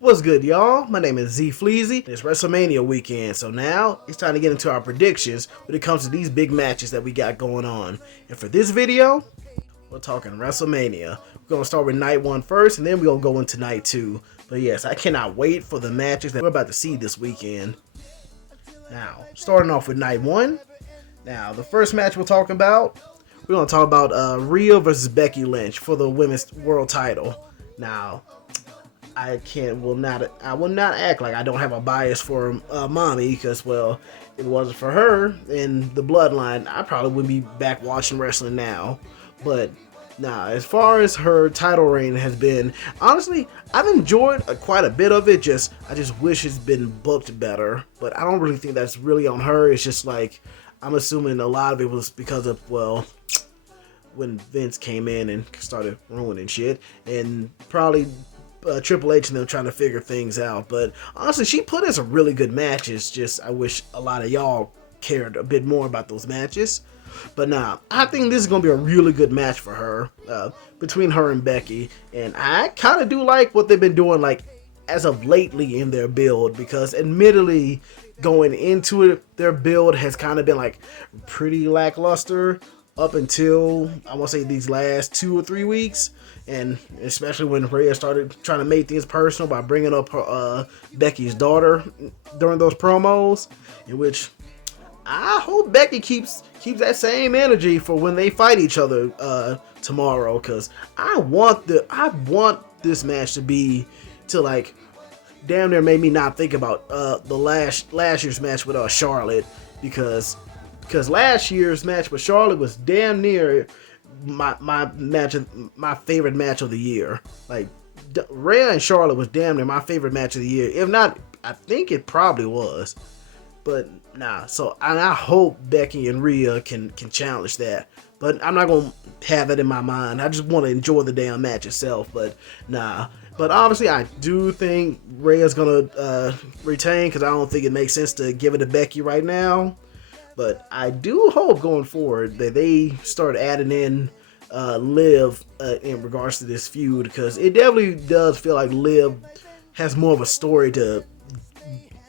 What's good, y'all? My name is Z Fleazy. It's Wrestlemania weekend, so now it's time to get into our predictions when it comes to these big matches that we got going on. And for this video, we're talking WrestleMania. We're going to start with night one first, and then we're going to go into night two. But yes, I cannot wait for the matches that we're about to see this weekend. Now, starting off with night one. Now, the first match we'll talk about, we're going to talk about Rhea versus Becky Lynch for the women's world title. Now, I will not act like I don't have a bias for Mommy, because, well, if it wasn't for her and the bloodline, I probably wouldn't be back watching wrestling now. But nah, as far as her title reign has been, honestly, I've enjoyed quite a bit of it. I just wish it's been booked better. But I don't really think that's really on her. It's just like, I'm assuming a lot of it was because of, well, when Vince came in and started ruining shit, and probably Triple H and them trying to figure things out. But honestly, she put in some really good matches. Just I wish a lot of y'all cared a bit more about those matches. But nah, I think this is going to be a really good match for her, between her and Becky. And I kind of do like what they've been doing, like, as of lately in their build, because admittedly, going into it, their build has kind of been, like, pretty lackluster up until, I want to say, these last 2 or 3 weeks. And especially when Rhea started trying to make things personal by bringing up her, Becky's daughter during those promos, in which I hope Becky keeps that same energy for when they fight each other tomorrow, because I want this match to be to, like, damn near made me not think about the last year's match with Charlotte, because last year's match with Charlotte was damn near my favorite match of the year. Like, Rhea and Charlotte was damn near my favorite match of the year. If not, I think it probably was. But nah, and I hope Becky and Rhea can challenge that. But I'm not gonna have it in my mind. I just want to enjoy the damn match itself. But nah. But obviously, I do think Rhea's gonna retain, because I don't think it makes sense to give it to Becky right now. But I do hope going forward that they start adding in Liv in regards to this feud, because it definitely does feel like Liv has more of a story to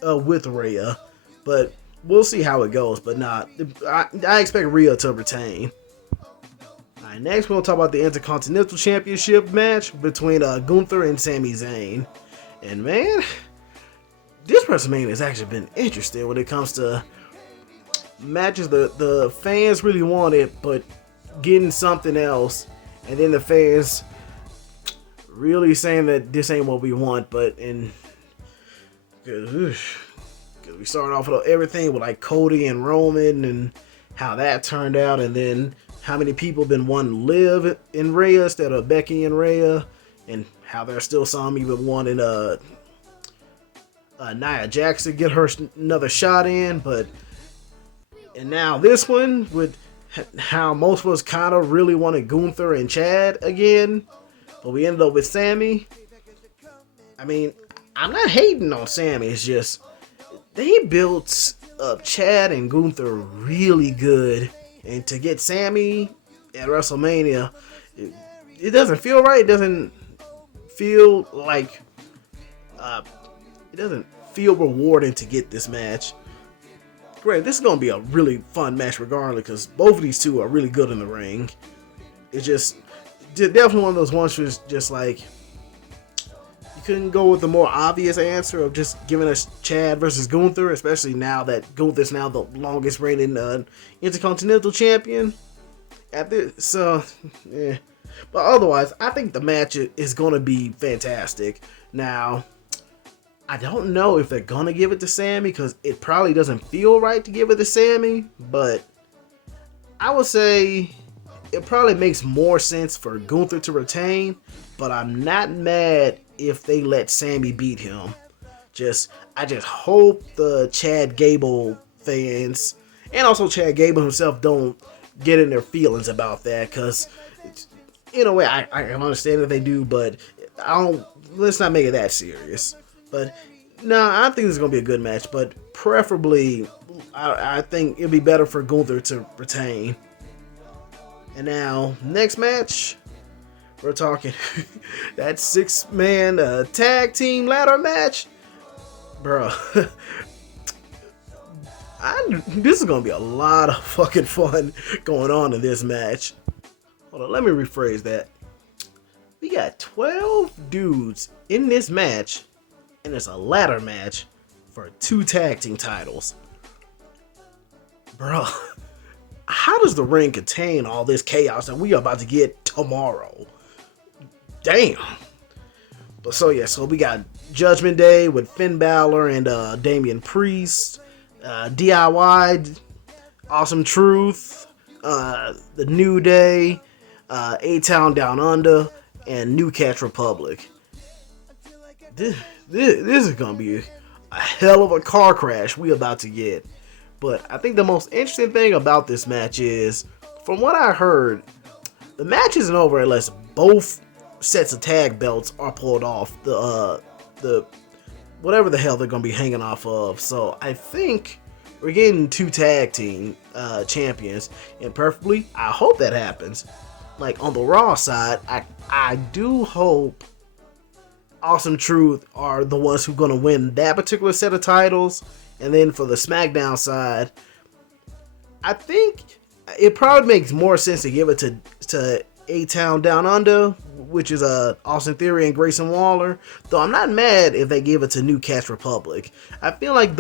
with Rhea. But we'll see how it goes. But nah, I expect Rhea to retain. Alright, next we're going to talk about the Intercontinental Championship match between Gunther and Sami Zayn. And man, this WrestleMania has actually been interesting when it comes to matches the fans really wanted, but getting something else, and then the fans really saying that this ain't what we want. But because we started off with everything with, like, Cody and Roman and how that turned out, and then how many people been wanting Liv in Rhea instead of Becky and Rhea, and how there's still some even wanting Nia Jax to get her another shot in. And now this one, with how most of us kind of really wanted Gunther and Chad again, but we ended up with Sammy. I mean, I'm not hating on Sammy. It's just they built up Chad and Gunther really good, and to get Sammy at WrestleMania, it doesn't feel right. It doesn't feel like it doesn't feel rewarding to get this match. Great, this is going to be a really fun match regardless, because both of these two are really good in the ring. It's just definitely one of those ones where it's just like, you couldn't go with the more obvious answer of just giving us Chad versus Gunther, especially now that Gunther's now the longest reigning Intercontinental Champion. So, yeah. But otherwise, I think the match is going to be fantastic. Now, I don't know if they're going to give it to Sammy, because it probably doesn't feel right to give it to Sammy, but I would say it probably makes more sense for Gunther to retain, but I'm not mad if they let Sammy beat him. I just hope the Chad Gable fans, and also Chad Gable himself, don't get in their feelings about that, because in a way I can understand if they do, but let's not make it that serious. But no, I think this is going to be a good match, but preferably, I think it'd be better for Gunther to retain. And now, next match, We're talking that 6-man tag team ladder match, bro. This is gonna be a lot of fucking fun going on in this match. Hold on, let me rephrase that. We got 12 dudes in this match, and it's a ladder match for 2 tag team titles. Bro, how does the ring contain all this chaos that we are about to get tomorrow? Damn. But so we got Judgment Day with Finn Balor and Damian Priest, DIY, Awesome Truth, the New Day, A-Town Down Under, and New Catch Republic. This is gonna be a hell of a car crash we about to get. But I think the most interesting thing about this match is, from what I heard, the match isn't over unless both sets of tag belts are pulled off the whatever the hell they're gonna be hanging off of. So I think we're getting 2 tag team champions, and preferably I hope that happens. Like on the Raw side, I do hope Awesome Truth are the ones who are gonna win that particular set of titles. And then for the SmackDown side, I think it probably makes more sense to give it to A-Town Down Under, which is Austin Theory and Grayson Waller. Though I'm not mad if they give it to New Catch Republic. I feel like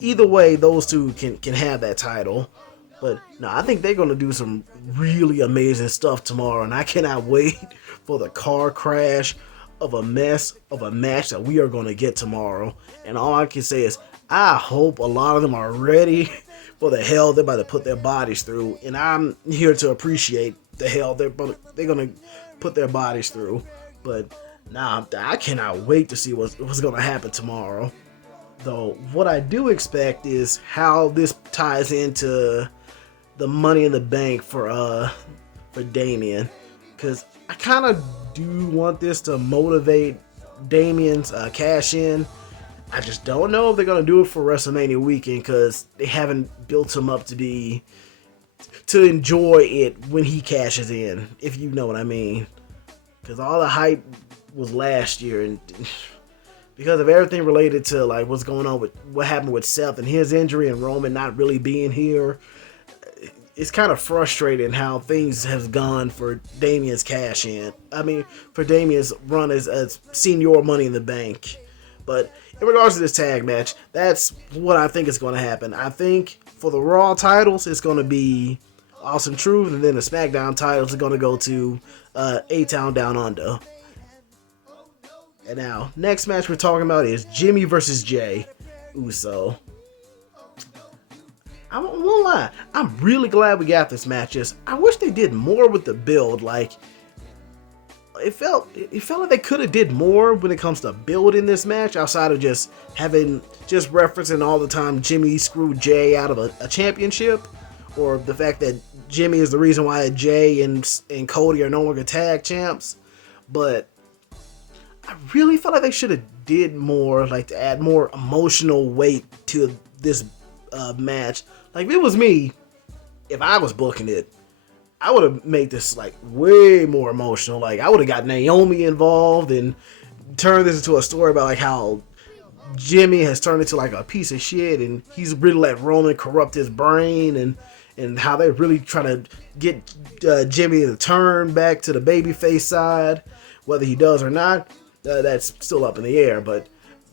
either way, those two can have that title. But no, I think they're gonna do some really amazing stuff tomorrow, and I cannot wait for the car crash of a mess of a match that we are gonna get tomorrow. And all I can say is, I hope a lot of them are ready for the hell they're about to put their bodies through, and I'm here to appreciate the hell they're gonna put their bodies through. But nah, I cannot wait to see what's gonna happen tomorrow. Though what I do expect is how this ties into the Money in the Bank for Damian, because I kind of do want this to motivate Damian's cash in. I just don't know if they're going to do it for WrestleMania weekend, because they haven't built him up to enjoy it when he cashes in, if you know what I mean. Because all the hype was last year, and because of everything related to like what's going on with what happened with Seth and his injury and Roman not really being here, it's kind of frustrating how things have gone for Damian's cash in. I mean, for Damian's run as senior Money in the Bank. But in regards to this tag match, that's what I think is going to happen. I think for the Raw titles, it's going to be Awesome Truth, and then the SmackDown titles are going to go to A-Town Down Under. And now, next match we're talking about is Jimmy versus Jay Uso. I won't lie, I'm really glad we got this match. I wish they did more with the build. Like, it felt like they could have did more when it comes to building this match, outside of just referencing all the time Jimmy screwed Jay out of a championship, or the fact that Jimmy is the reason why Jay and Cody are no longer tag champs. But I really felt like they should have did more, like to add more emotional weight to this match. Like, if it was me, if I was booking it, I would have made this like way more emotional. Like, I would have got Naomi involved and turned this into a story about like how Jimmy has turned into like a piece of shit, and he's really let Roman corrupt his brain, and how they're really trying to get Jimmy to turn back to the babyface side. Whether he does or not, that's still up in the air. But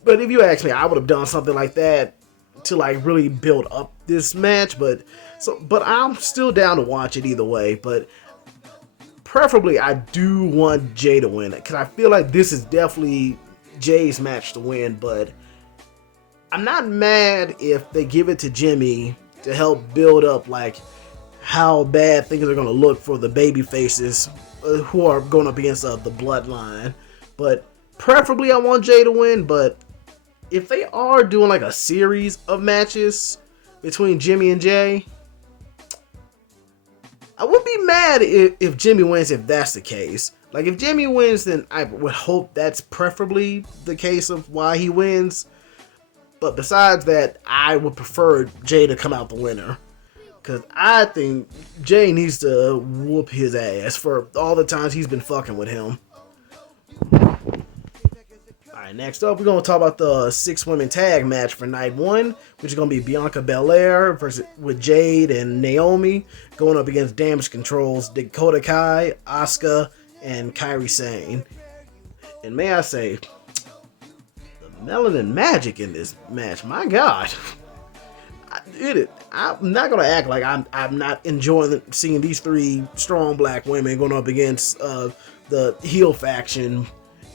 if you ask me, I would have done something like that to like really build up this match. But I'm still down to watch it either way. But preferably, I do want Jay to win it, because I feel like this is definitely Jay's match to win. But I'm not mad if they give it to Jimmy to help build up like how bad things are going to look for the baby faces who are going up against the bloodline. But preferably I want Jay to win. But if they are doing like a series of matches between Jimmy and Jay, I wouldn't be mad if Jimmy wins, if that's the case. Like, if Jimmy wins, then I would hope that's preferably the case of why he wins. But besides that, I would prefer Jay to come out the winner. Because I think Jay needs to whoop his ass for all the times he's been fucking with him. Alright, next up, we're going to talk about the 6-women tag match for night 1, which is going to be Bianca Belair with Jade and Naomi going up against Damage Control's Dakota Kai, Asuka, and Kairi Sane. And may I say, the melanin magic in this match, my God. I'm not going to act like I'm not enjoying seeing these 3 strong black women going up against the heel faction.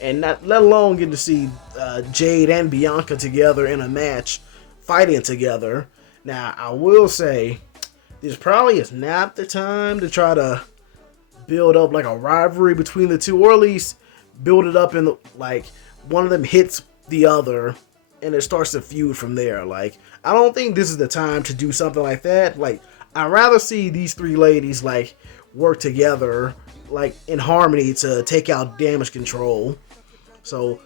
And not let alone getting to see Jade and Bianca together in a match, fighting together. Now, I will say, this probably is not the time to try to build up like a rivalry between the two, or at least build it up in like one of them hits the other, and it starts to feud from there. Like, I don't think this is the time to do something like that. Like, I'd rather see these 3 ladies like work together, like in harmony to take out Damage Control. So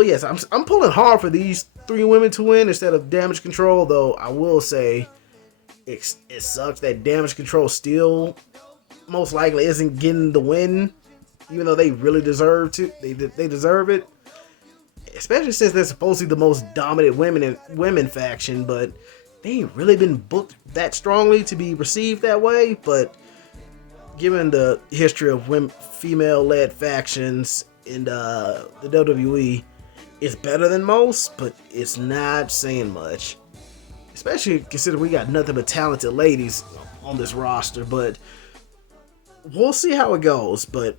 yes, I'm pulling hard for these 3 women to win instead of Damage Control. Though I will say, it sucks that Damage Control still most likely isn't getting the win, even though they really deserve to. They deserve it, especially since they're supposed to be the most dominant women faction. But they ain't really been booked that strongly to be received that way. But given the history of female-led factions in the WWE, it's better than most, but it's not saying much. Especially considering we got nothing but talented ladies on this roster. But we'll see how it goes. But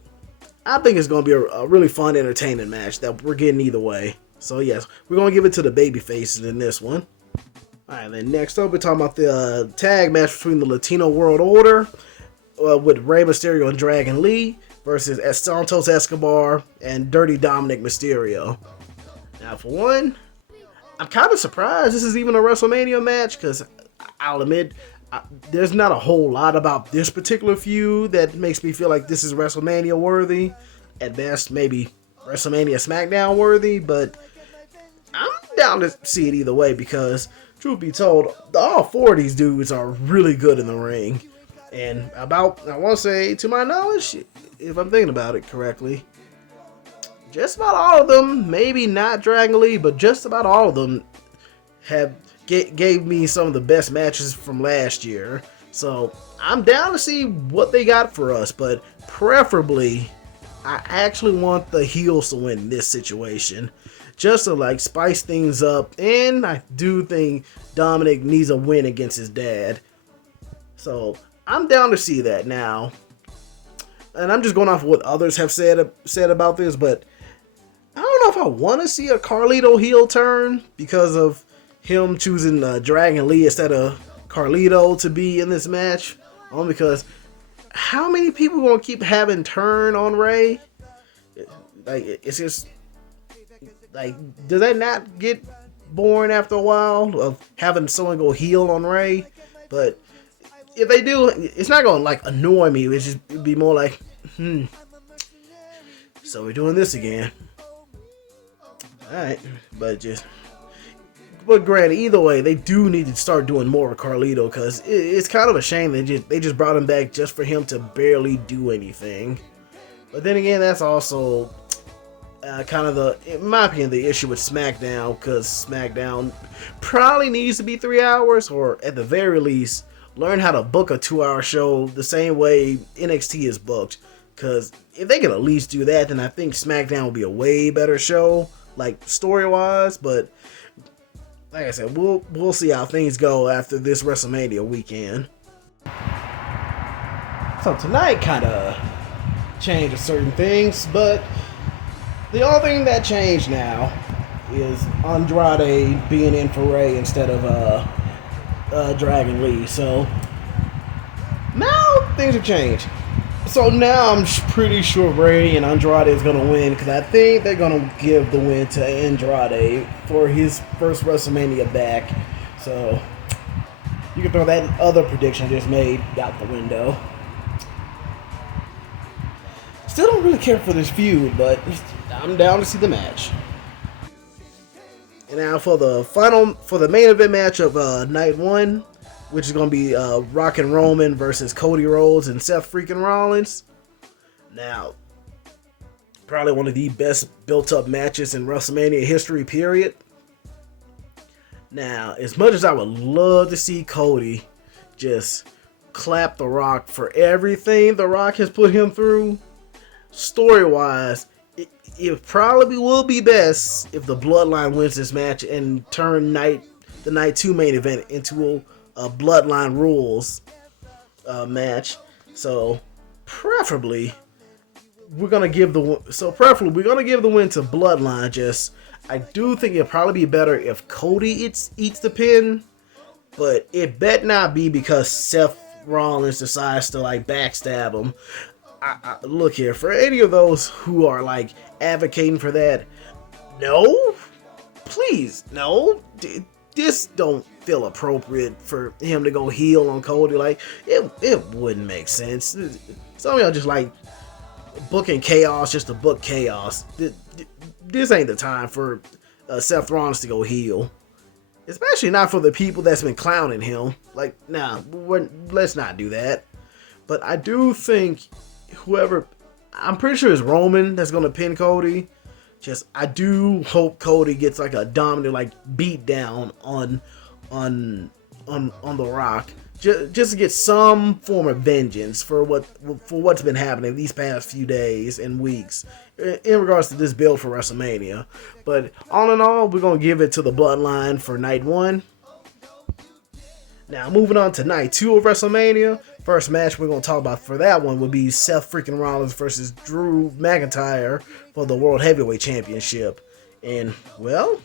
I think it's going to be a really fun, entertaining match that we're getting either way. So yes, we're going to give it to the baby faces in this one. Alright, then next up we're talking about the tag match between the Latino World Order with Rey Mysterio and Dragon Lee versus Santos Escobar and Dirty Dominic Mysterio. Now, for one, I'm kind of surprised this is even a WrestleMania match, because I'll admit, there's not a whole lot about this particular feud that makes me feel like this is WrestleMania worthy. At best, maybe WrestleMania SmackDown worthy, but I'm down to see it either way, because truth be told, all 4 of these dudes are really good in the ring. And I want to say, to my knowledge, if I'm thinking about it correctly, just about all of them, maybe not Dragon Lee, but just about all of them gave me some of the best matches from last year. So I'm down to see what they got for us, but preferably, I actually want the heels to win this situation, just to like spice things up. And I do think Dominic needs a win against his dad. So I'm down to see that now. And I'm just going off of what others have said about this, but I don't know if I want to see a Carlito heel turn because of him choosing Dragon Lee instead of Carlito to be in this match. Only because how many people gonna keep having turn on Rey? Like, it's just like, does that not get boring after a while of having someone go heel on Rey? But if they do, it's not gonna like annoy me. It'd be more like, so we're doing this again. Alright, but granted, either way, they do need to start doing more with Carlito, because it's kind of a shame they just brought him back just for him to barely do anything. But then again, that's also kind of in my opinion, the issue with SmackDown, because SmackDown probably needs to be 3 hours, or at the very least, learn how to book a 2-hour show the same way NXT is booked. Because if they can at least do that, then I think SmackDown will be a way better show, like story-wise. But like I said, we'll see how things go after this WrestleMania weekend. So tonight kind of changed certain things, but the only thing that changed now is Andrade being in for Rey instead of Dragon Lee. So now things have changed. So now I'm pretty sure Rey and Andrade is going to win, because I think they're going to give the win to Andrade for his first WrestleMania back. So you can throw that other prediction I just made out the window. Still don't really care for this feud, but I'm down to see the match. And now for the main event match of night 1, which is going to be Rock and Roman versus Cody Rhodes and Seth freaking Rollins. Now, probably one of the best built-up matches in WrestleMania history, period. Now, as much as I would love to see Cody just clap The Rock for everything The Rock has put him through, story-wise, it probably will be best if the Bloodline wins this match and turn the Night 2 main event into a Bloodline Rules match. So, preferably we're gonna give the win to Bloodline. I do think it'd probably be better if Cody eats the pin, but it bet not be because Seth Rollins decides to like backstab him. Look here, for any of those who are like advocating for that, no, please, no. This don't feel appropriate for him to go heel on Cody. Like it wouldn't make sense. Some of y'all just like booking chaos just to book chaos. This ain't the time for Seth Rollins to go heel, especially not for the people that's been clowning him. Like, nah, let's not do that. But I do think I'm pretty sure it's Roman that's gonna pin Cody. I do hope Cody gets like a dominant like beat down on The Rock, just to get some form of vengeance for what's been happening these past few days and weeks in regards to this build for WrestleMania. But all in all, we're gonna give it to the Bloodline for night 1. Now moving on to night 2 of WrestleMania. First match we're going to talk about for that one would be Seth freaking Rollins versus Drew McIntyre for the World Heavyweight Championship. And, well,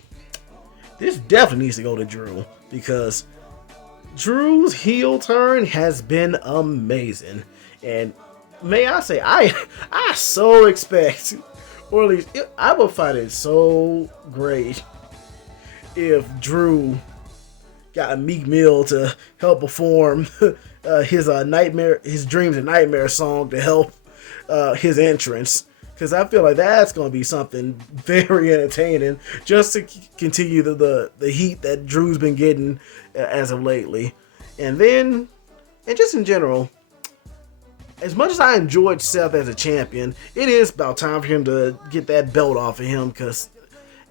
this definitely needs to go to Drew, because Drew's heel turn has been amazing. And may I say, I so expect, or at least I would find it so great if Drew got Meek Mill to help perform his Dreams and Nightmares song to help his entrance, because I feel like that's going to be something very entertaining, just to continue the heat that Drew's been getting as of lately. And just in general, as much as I enjoyed Seth as a champion, it is about time for him to get that belt off of him, because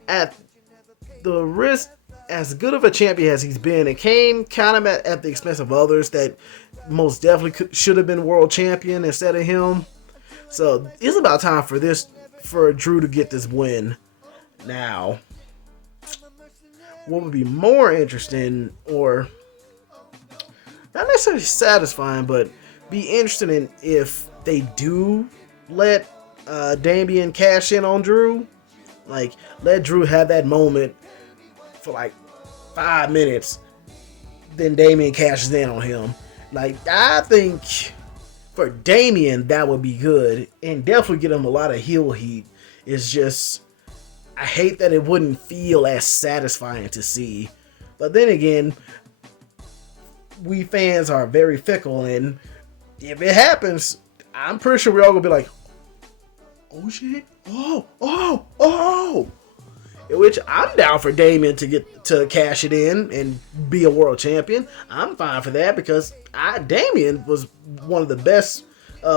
at the risk, as good of a champion as he's been, it came kind of at the expense of others that most definitely should have been world champion instead of him. So it's about time for Drew to get this win. Now, what would be more interesting, or not necessarily satisfying, but be interesting in if they do let Damian cash in on Drew. Like, let Drew have that moment for like 5 minutes, then Damian cashes in on him. Like, I think for Damian that would be good, and definitely get him a lot of heel heat. It's just, I hate that it wouldn't feel as satisfying to see. But then again, we fans are very fickle, and if it happens, I'm pretty sure we're all gonna be like, oh shit, oh. Which I'm down for Damian to get to cash it in and be a world champion. I'm fine for that, because Damian was one of the best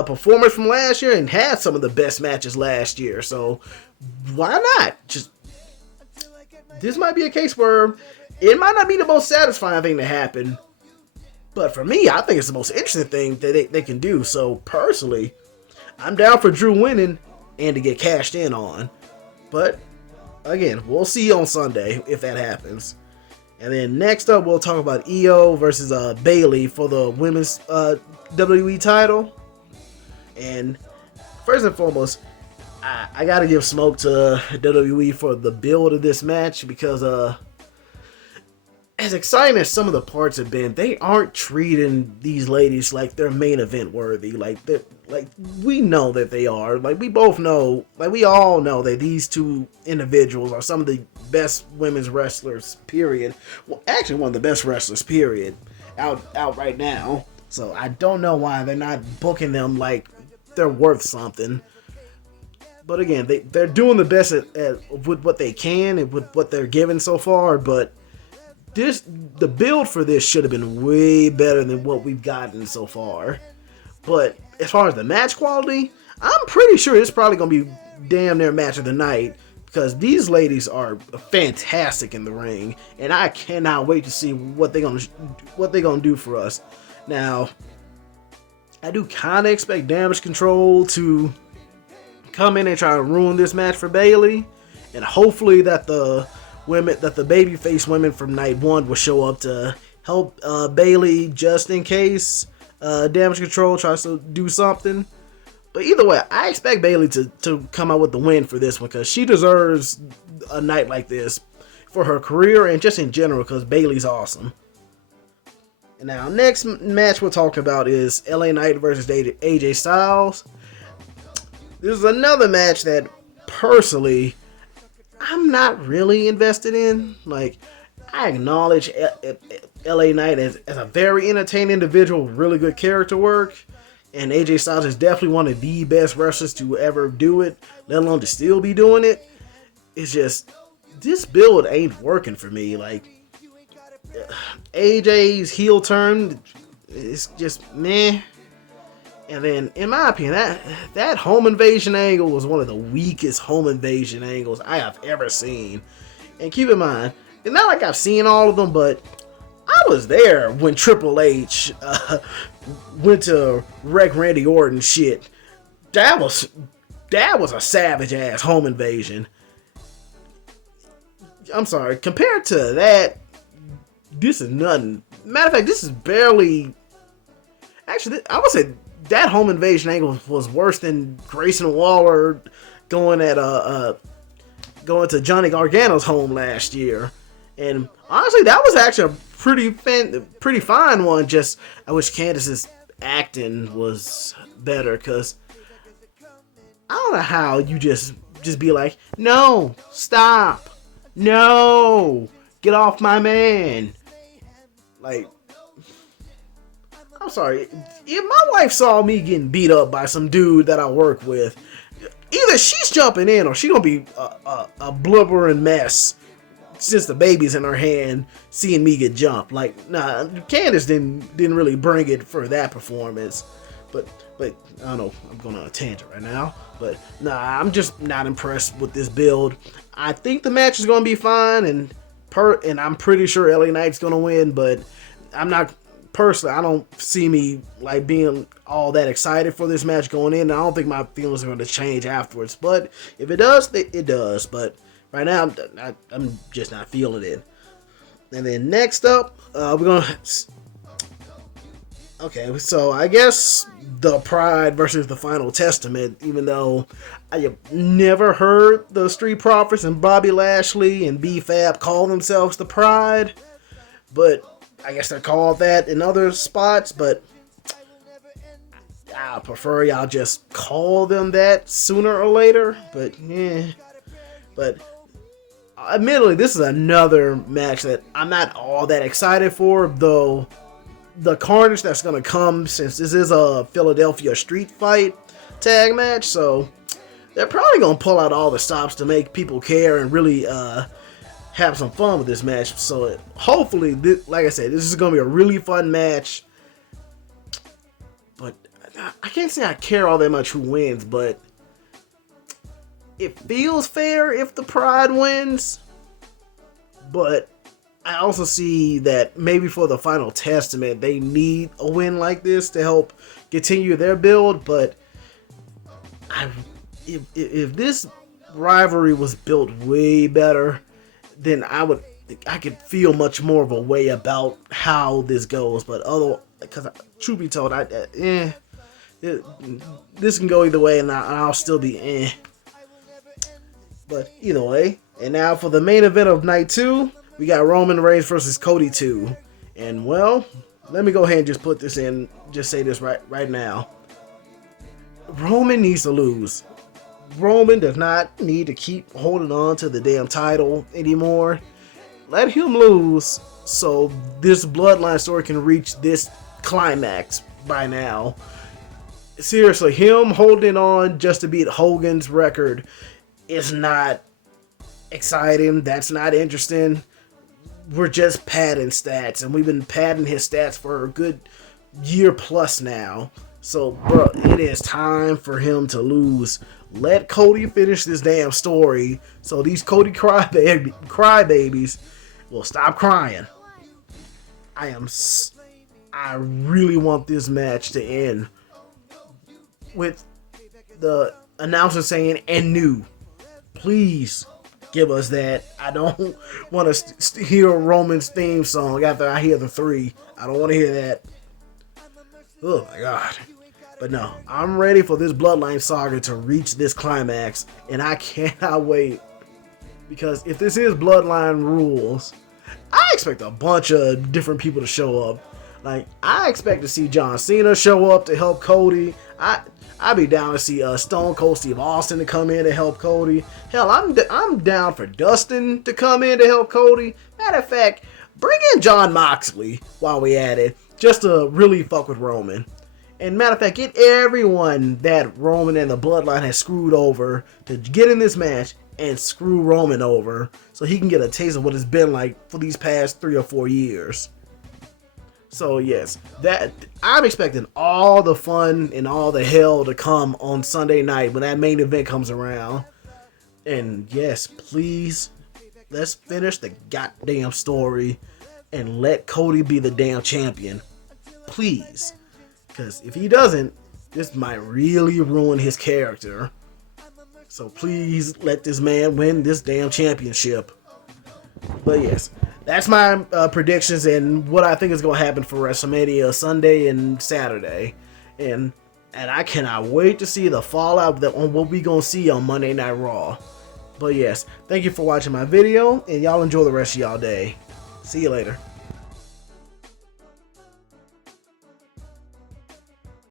performers from last year and had some of the best matches last year. So why not? This might be a case where it might not be the most satisfying thing to happen, but for me, I think it's the most interesting thing that they can do. So personally, I'm down for Drew winning and to get cashed in on. But again, we'll see on Sunday if that happens. And then next up, we'll talk about Io versus Bayley for the women's WWE title. And first and foremost, I gotta give smoke to WWE for the build of this match, because as exciting as some of the parts have been, they aren't treating these ladies like they're main event worthy. Like we know that they are. Like, we both know, like we all know that these two individuals are some of the best women's wrestlers, period. Well, actually one of the best wrestlers, period, out right now. So I don't know why they're not booking them like they're worth something. But again, they're doing the best with what they can and with what they're given so far, but the build for this should have been way better than what we've gotten so far. But as far as the match quality, I'm pretty sure it's probably gonna be damn near match of the night, because these ladies are fantastic in the ring, and I cannot wait to see what they're gonna do for us. Now, I do kind of expect Damage Control to come in and try to ruin this match for Bayley, and hopefully that the babyface women from night one will show up to help Bayley just in case Damage Control tries to do something. But either way, I expect Bayley to come out with the win for this one, because she deserves a night like this for her career and just in general, because Bayley's awesome. And now, next match we'll talk about is LA Knight versus AJ Styles. This is another match that, personally, I'm not really invested in. Like, I acknowledge LA Knight as a very entertaining individual with really good character work. And AJ Styles is definitely one of the best wrestlers to ever do it, let alone to still be doing it. It's just, this build ain't working for me. Like, AJ's heel turn is just meh. And then, in my opinion, that home invasion angle was one of the weakest home invasion angles I have ever seen. And keep in mind, it's not like I've seen all of them, but I was there when Triple H went to wreck Randy Orton shit. That was a savage ass home invasion. I'm sorry, compared to that, this is nothing. Matter of fact, this is barely. Actually, I would say that home invasion angle was worse than Grayson Waller going to Johnny Gargano's home last year. And honestly, that was actually a pretty fine one. Just I wish Candice's acting was better, because I don't know how you just be like, no, stop, no, get off my man. Like, I'm sorry, if my wife saw me getting beat up by some dude that I work with, either she's jumping in or she's gonna be a blubbering mess since the baby's in her hand seeing me get jumped. Like, nah, Candice didn't really bring it for that performance. But I don't know, I'm going on a tangent right now. But nah, I'm just not impressed with this build. I think the match is gonna be fine, and I'm pretty sure LA Knight's gonna win, but I'm not personally, I don't see me like being all that excited for this match going in. And I don't think my feelings are going to change afterwards. But if it does, it does. But right now, I'm just not feeling it. And then next up, we're gonna. Okay, so I guess the Pride versus the Final Testament. Even though I have never heard the Street Profits and Bobby Lashley and B-Fab call themselves the Pride, but I guess they're called that in other spots, but I prefer y'all just call them that sooner or later. But yeah, but admittedly, this is another match that I'm not all that excited for, though the carnage that's going to come, since this is a Philadelphia street fight tag match, so they're probably going to pull out all the stops to make people care and really have some fun with this match. So hopefully, like I said, this is going to be a really fun match. But I can't say I care all that much who wins, but it feels fair if the Pride wins. But I also see that maybe for the Final Testament, they need a win like this to help continue their build. But if this rivalry was built way better, then I could feel much more of a way about how this goes. But because truth be told, this can go either way, and I'll still be But either way, and now for the main event of night 2, we got Roman Reigns versus Cody 2. And well, let me go ahead and just put this in, just say this right now. Roman needs to lose. Roman does not need to keep holding on to the damn title anymore. Let him lose so this bloodline story can reach this climax by now. Seriously, him holding on just to beat Hogan's record is not exciting. That's not interesting. we're just padding stats, and we've been padding his stats for a good year plus now. So, bro, it is time for him to lose. Let Cody finish this damn story so these Cody crybabies will stop crying. I really want this match to end with the announcer saying "and new." Please give us that. I don't want to hear Roman's theme song after I hear the 3. I don't want to hear that. Oh my god. But no, I'm ready for this Bloodline saga to reach this climax, and I cannot wait. Because if this is Bloodline rules, I expect a bunch of different people to show up. Like, I expect to see John Cena show up to help Cody. I'd be down to see Stone Cold Steve Austin to come in to help Cody. Hell, I'm down for Dustin to come in to help Cody. Matter of fact, bring in John Moxley while we at it, just to really fuck with Roman. And matter of fact, get everyone that Roman and the Bloodline has screwed over to get in this match and screw Roman over so he can get a taste of what it's been like for these past 3 or 4 years. So yes, that I'm expecting all the fun and all the hell to come on Sunday night when that main event comes around. And yes, please, let's finish the goddamn story and let Cody be the damn champion. Please. Because if he doesn't, this might really ruin his character. So please let this man win this damn championship. But yes, that's my predictions and what I think is going to happen for WrestleMania Sunday and Saturday. And I cannot wait to see the fallout on what we going to see on Monday Night Raw. But yes, thank you for watching my video, and y'all enjoy the rest of y'all day. See you later.